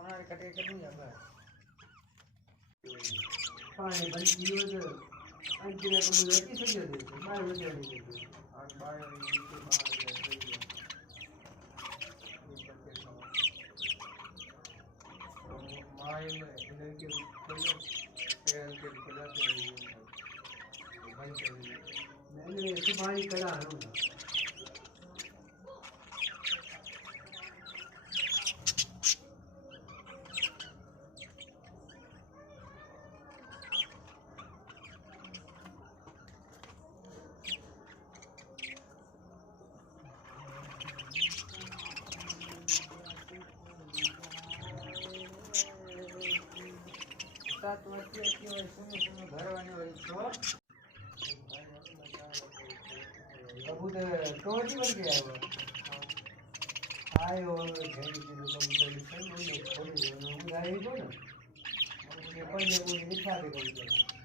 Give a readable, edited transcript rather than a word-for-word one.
पानी कटे करूँ या बस पानी बंद कियो जो अंतिम को मुझे किस वजह से बाहर वजह नहीं है और बाहर नीचे बाहर माय में इन्हें के चलो तेल के खिलाते हैं बंद कर दिया मैंने ऐसे पानी करा हूँ सात वर्षीय सुनो सुनो घर वाले वाली तो कबूतर टोटी बन गया वो आए वो घेरी के कबूतर से मुझे थोड़ी उड़ाई दो ना मुझे पहले वो लिखा दे कबूतर